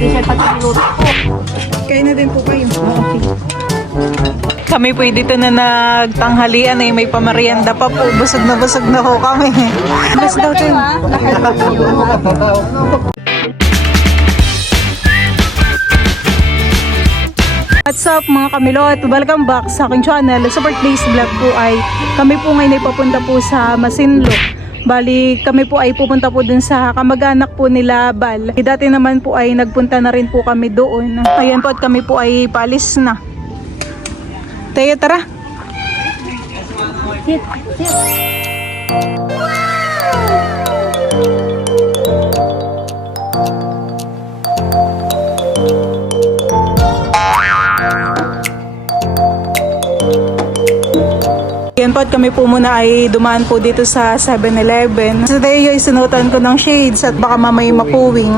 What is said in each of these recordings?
special pati niluto ko. Kain na din po kayo. Okay. Kami po dito na nagtanghalian eh. May pamarienda pa po. Busog na ho kami. Bless daw tayo. What's up mga kamilot? Welcome back sa aking channel. Sa birthday's vlog po ay kami po ngayon ay papunta po sa Masinloc. Bali kami po ay pupunta po dun sa kamag-anak po nila Bal. Dati naman po ay nagpunta na rin po kami doon. Ayan po at kami po ay paalis na. Tayo tara. Sit. Yan po at kami po muna ay dumaan po dito sa 7-Eleven. So tayo ay sinutan ko ng shades at baka mamay mapuwing.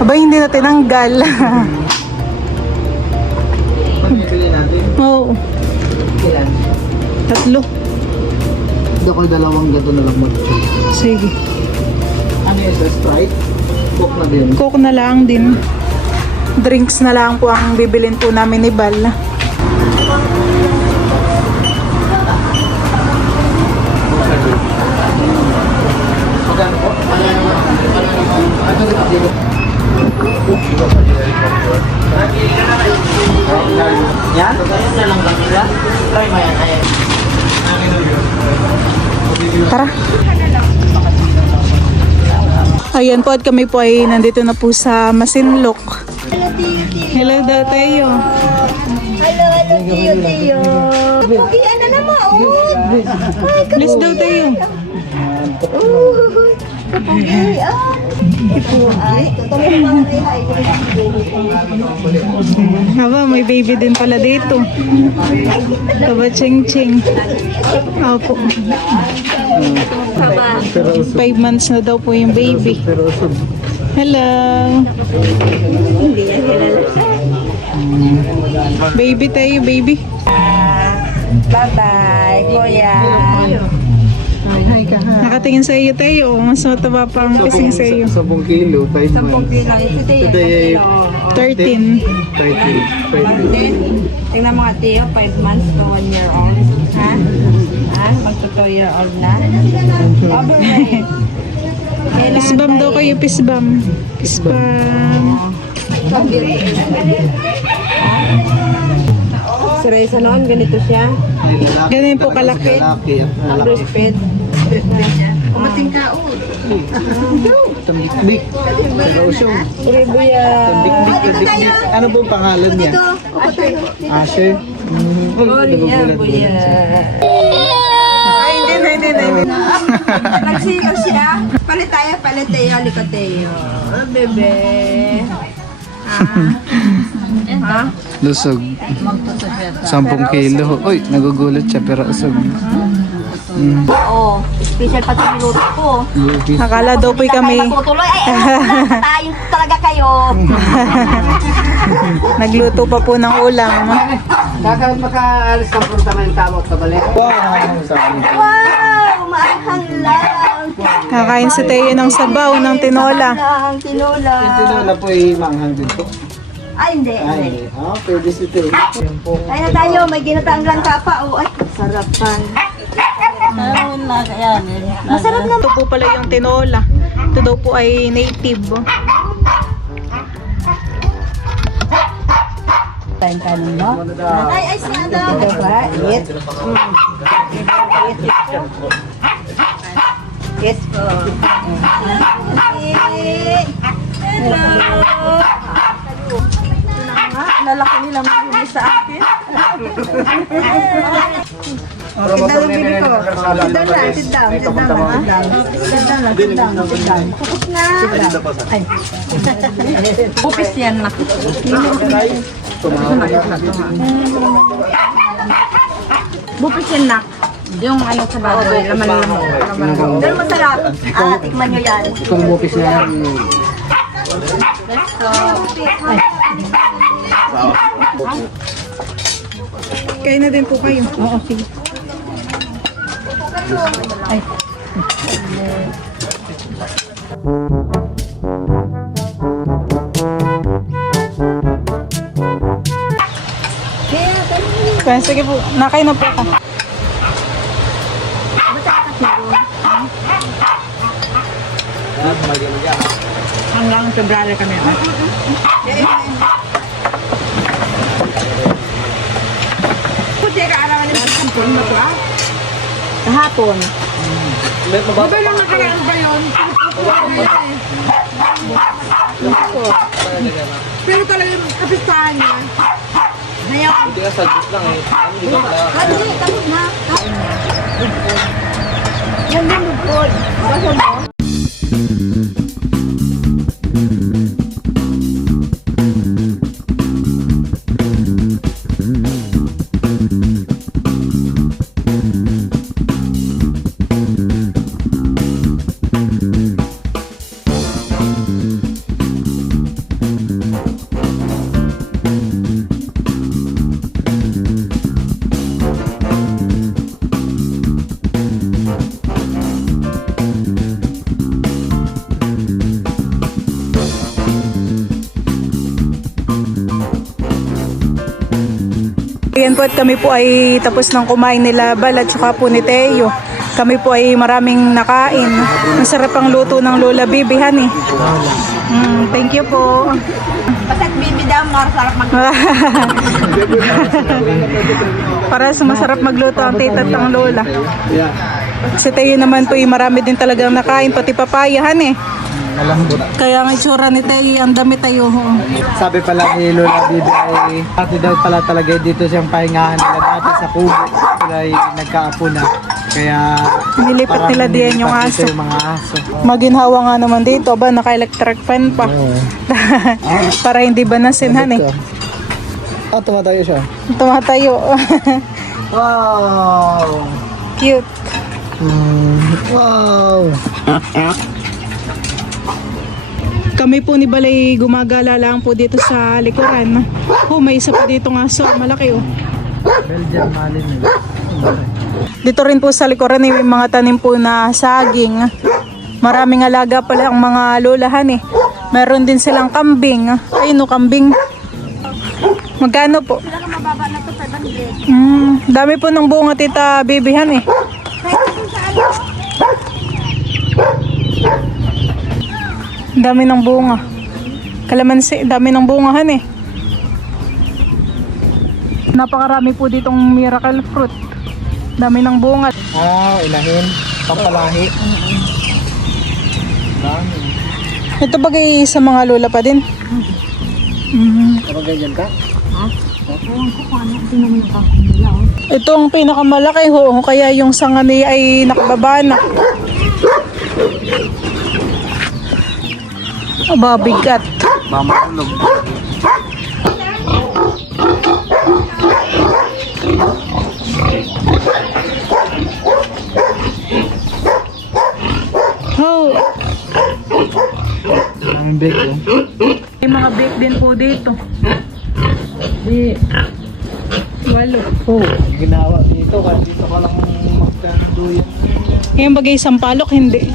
Aba hindi na tinanggal. Oo. Ilan? 3. Hindi ko dalawang gato na lang mag-check. Sige. Ano yung sa Sprite? Coke na din. Coke na lang din. Drinks na lang po ang bibilin po namin ni Bal. Magkano po? Yan? Na lang ba nila? Try mo yan. Ayan. Tara. Ayan po at kami po ay nandito na po sa Masinloc. Hello daw tayo. Hello, Tiyo. Kapugian na naman, Ay, Bless daw tayo. kapugian. Ay, tutuloy mo mga Aba, may baby din pala dito. Taba ching-ching. Opo. 5 months na daw po yung baby. Hello. Baby tayo, baby. Bye-bye, kuya. Nakatingin sa iyo tayo. Mas mataba pa ang kasing sa iyo. 10 kilo, 5 months. Today ay 13. 13. Tingnan mga tiyo, 5 months to 1 year old. Ha? Magto 2 year old na. Overweight. Pisbam daw kayo, pisbam. Pisbam. Si Reza noon, ganito siya. Ganun po kalaki. Lalaki at malaki. Breastfed. Kumating ka, Tambik-bik. Tagausong. Ribuya. Tambik-bik. Ano pong pangalan niya? Asher. Ribuya. Ay, hindi na. Nagsigaw siya. Palit tayo. Likod tayo. Bebe. Ha? Lusog. 10 kilo. Uy, nagugulat siya pero usog. Oo. Special pati niluto ko. Akala daw po kami. Natutuloy. Tayo talaga kayo. Nagluto pa po ng ulam. Kakaroon makaalis ng punta ng tamo at kabalik. Wow! Maanghang lang. Kakain sa tayo ng sabaw ng tinola. Ang tinola. Ito na po ay manghang dito. Ay, hindi. Ay, pwede si Tay. Kaya na tayo. May ginataang lang kapa. Oh, ay, sarapan. Masarap na. Ito po pala yung tinola. Ito daw po ay native. Tayo kanin mo. Ay, siya daw. Diba? Yes po. Hello. Nalaki nilang bibili sa akin. Sit down. Pupus na. Ay. Pupis yan na. Bupis yan na. Yung ano sa baboy, laman-laman. Pero masarap. Tikman nyo yan. Itong bupis na yan. Let's go. Kain na din po kayo. Oo, sige. Ay. Kaya sige po, nakay na po ka. Hanggang February kami. Puti ka arawan ng sampun mo ba? Kahapon. Di ba lang nakaraan ba yun? Pero talagang kapistahan niya. Ngayon. Hindi, tapos na. Yan din lupod. Basta mo. Ayan po at kami po ay tapos ng kumain nila Bal at saka po ni Teo. Kami po ay maraming nakain. Masarap ang luto ng Lola Bibi, honey. Thank you po. Basta't bibi daw, masarap mag... Para sa masarap magluto ang tita at ang Lola. Si Teo naman po ay marami din talagang nakain, pati papaya, honey. Malambot. Kaya ang itsura ni Teo, ang dami tayo. Sabi pala ni Lola Bibi ay dati daw pala talaga dito siyang pahingahan nila dati sa kubo. Sila ay nagkaapo na. Kaya Nilipat nila diyan yung nilipat aso. dito yung mga aso. Maginhawa nga naman dito, ba naka-electric fan pa. Para hindi banasin, honey. Tumatayo siya. Tumatayo. Wow! Cute. Wow! Kami po ni Balay gumagala lang po dito sa likuran. Oh, may isa pa dito nga aso, malaki oh. Belgian Malin. Dito rin po sa likuran may mga tanim po na saging. Maraming alaga pala ang mga lolahan eh. Meron din silang kambing. Ayun oh, kambing. Magkano po? Mababa na to, 500. Dami po ng bunga tita Bibihan eh. Dami ng bunga. Kalamansi, dami ng bungahan eh. Napakarami po ditong miracle fruit. Dami ng bunga. Inahin. Pampalahi. Dami. Ito bagay sa mga lola pa din. Kapag ganyan ka? Ito ang pinakamalaki ho, kaya yung sanga niya ay nakababa na. Aba, bigat. Mamatulog. Oh, Maraming bake oh. may mga bake din po dito. Walo. Oh, ginawa dito. Kahit dito ka lang magkaduyan. Yung bagay sampalok, hindi.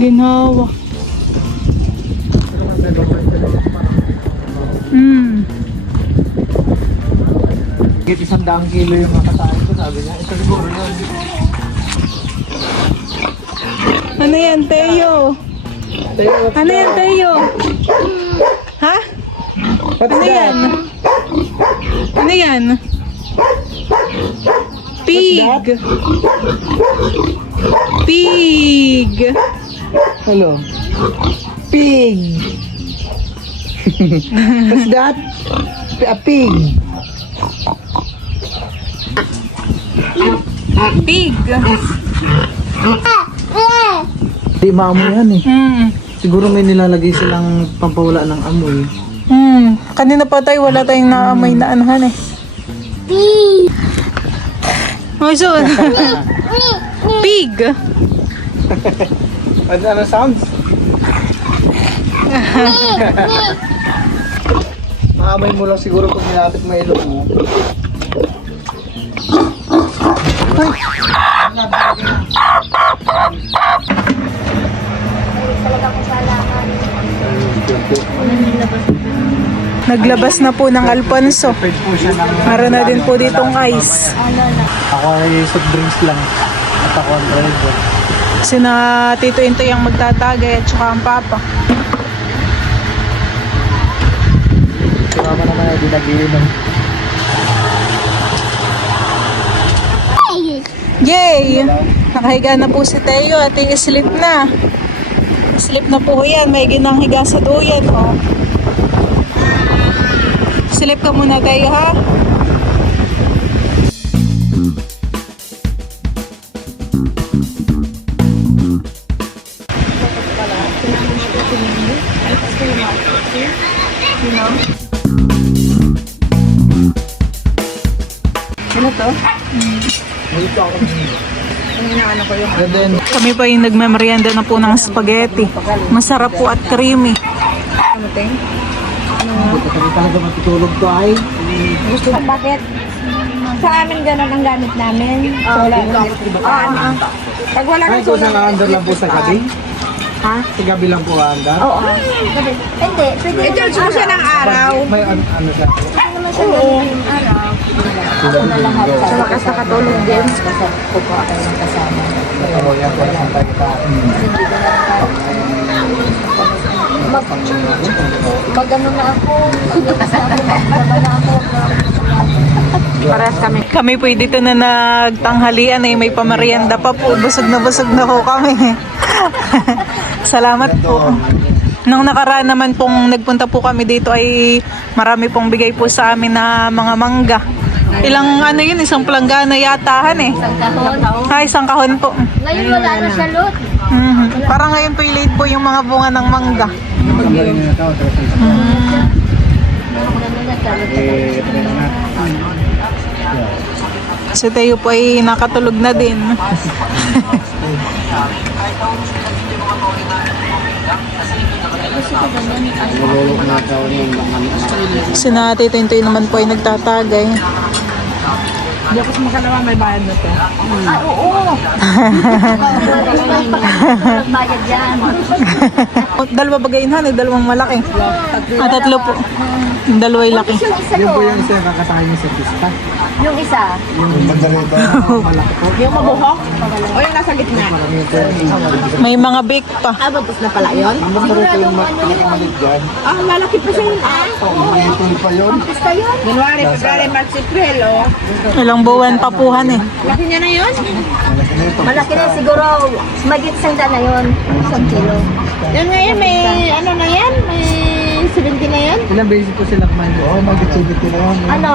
Ginawa. Higit 100 kilo yung makataan ko, sabi niya. Ito siguro yun. Ano yan, Teo? Ano yan, Teo? Ha? Ano yan? Ano yan? Pig. Pig. Hello. Pig. What's that? A pig. Pig. Di maamoy yan eh. Siguro may nilalagay silang pampawala ng amoy. Kanina pa tayo, wala tayong naamoy na anuhan eh. Pig. Oh, so, pig. Ano sounds? Maamoy mo lang siguro kung nilapit mo ilong mo. Naglabas na po ng Alfonso. Prepared po siya ng... Meron na din po ditong ice. Ako ay soft drinks lang. At ako ang driver. Sina Tito Intoy ang magtatagay at saka ang Papa. Si mama naman ay di nag-iinom. Yay! Nakahiga na po si Teo at i-sleep na. Sleep na po yan. May ginang higa sa duyan. Oh. Sleep ka muna Teo ha. Ano to? Dito ako. And then, Kami pa yung nagmemorienda na po ng spaghetti. Masarap po at creamy. Ano, Teng? dito kami talaga matutulog to ay. Gusto mo? Bakit? Sa amin ganun ang gamit namin. Solar. Pag wala Ay, ng kung sa solar. under lang po sa gabi. Ha? Sa gabi lang po under. Oo. Hindi, pwede. I-charge mo siya ng araw. May ano siya. Oo. Sa wakas nakatulog din. Oo, yan po isang tayo. Mag-ano na ako. Mag-ano na ako. Parehas kami. Kami po dito na nagtanghalian ay may pamerienda pa po. Busog na po kami. Salamat po. Nung nakaraan naman pong nagpunta po kami dito ay marami pong bigay po sa amin na mga mangga. Ilang ano yun, isang planggana yatahan eh. Isang kahon po. Ngayon wala na siya, Lot. Parang ngayon po late po yung mga bunga ng mangga. Si Teo po ay nakatulog na din. Si na Tito Intoy naman po ay nagtatagay. Bukas mo ka naman may bayad na to. Ah, oo. Bayad yan. Dalawa bagayin dalawang malaki. Tatlo po. Dalawa'y laki. Yung isa Yun po doon. yung isa yung kakasakay niya sa pista. Yung isa. Yung bandareta. Malaki po. Yung mabuhok? O yung nasa gitna? Marami ito. May mga bake pa. Ah, buntis na pala yun? Ang bandareta yung pinakamalit dyan. Ah, malaki pa siya yun ah. Ito pa yun. Basta yun. January, February, March, April, oh. Ilang buwan pa puhan eh. Laki niya na yun? Malaki na siguro. Magit sanda na yun. 1 kilo. Yan ngayon, may ano na yan? May 70 na yan? Ilang beses po sila kumain? Oo, mag-activity na yun. Ano?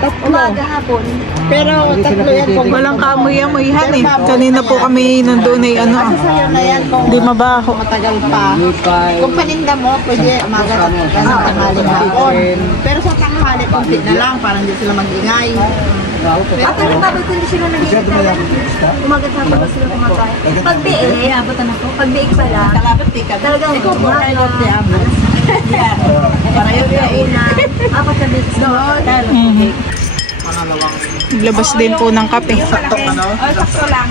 Umaga hapon. Pero tatlo yan kung Walang kamoy-amoyhan eh. Kanina po kami nandun ay ano. sa'yo na yan kung Di mabaho. matagal pa. Kung paninda mo, pwede umaga tanghali hapon. Pero sa tanghali, kunti na lang, parang hindi sila mag-ingay. Ako yung baboy ko hindi sila nag-iitan. Umaga hapon na sila kumakain. Pag biik, pag biik pala, talagang umaga. Para yun Una, apat na beses na hotel. Labas din po ng kape. sakto lang.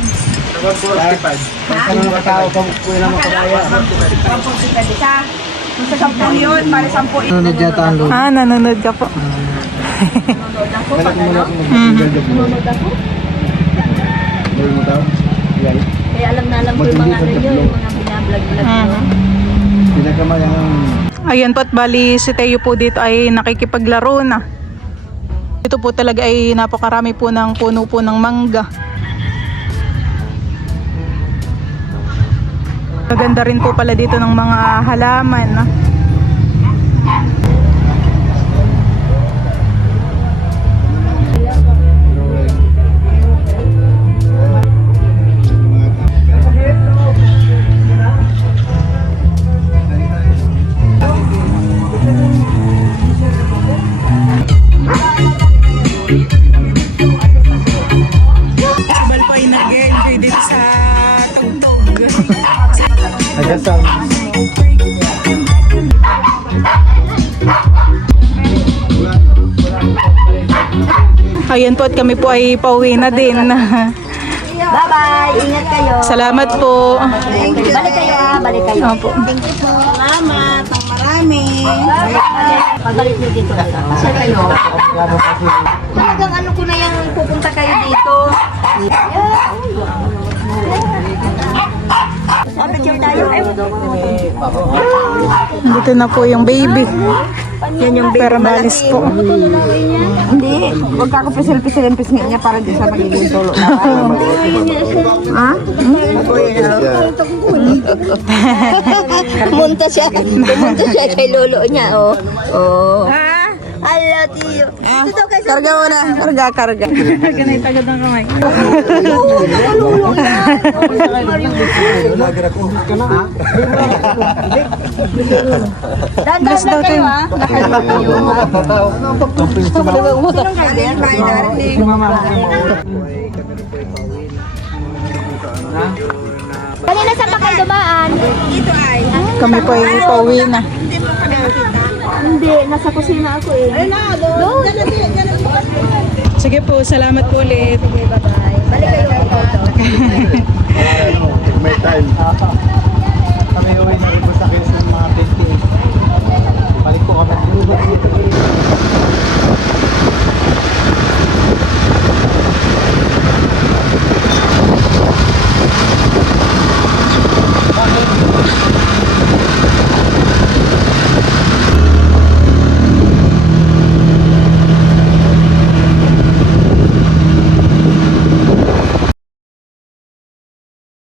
145. Ano mga tao pa po yung mga kabaya? 140 isa. Kung sa 10 yun, para 10 Nanonood yata ang loob. Nanonood ka po. Malaki mo lang kung Nunod ako. mo daw. Yan. Kaya alam na alam ko yung mga ano yun, yung mga binablog-vlog yun. Pinakamayang Ayan po at bali si Teo po dito ay nakikipaglaro na. Ito po talaga ay napakarami po ng puno po ng mangga. Maganda rin po pala dito ng mga halaman. Abal po ay nag-enjoy dito sa tugtog. nagkasal. Ayan po at kami po ay pauwi na din. Bye-bye! Ingat kayo! Salamat po. Balik kayo ha! Balik kayo! Opo. Thank you po! Salamat. Ang marami. Pabalik niyo dito. Saan kayo? Talagang ano ko na yung pupunta kayo dito. Picture tayo. Dito na po yung baby. Yan yung Pero balis po. Hindi, huwag ka ko pisil-pisil niya para di sa magiging tulo. Ha? Pumunta siya kay lolo niya, oh. Oh. Ha? Hello, tiyo. Dito kay sa... Karga mo na, karga. Ganito agad ng kamay. Dandan na kayo, ha? Sinong garden? Si mama. Kanina sa pakay dumaan. Ito ay. Kami po ay pauwi na. Hindi, nasa kusina ako eh. Ay na, doon. Sige po, salamat po ulit. Bye-bye. Balik kayo. May time.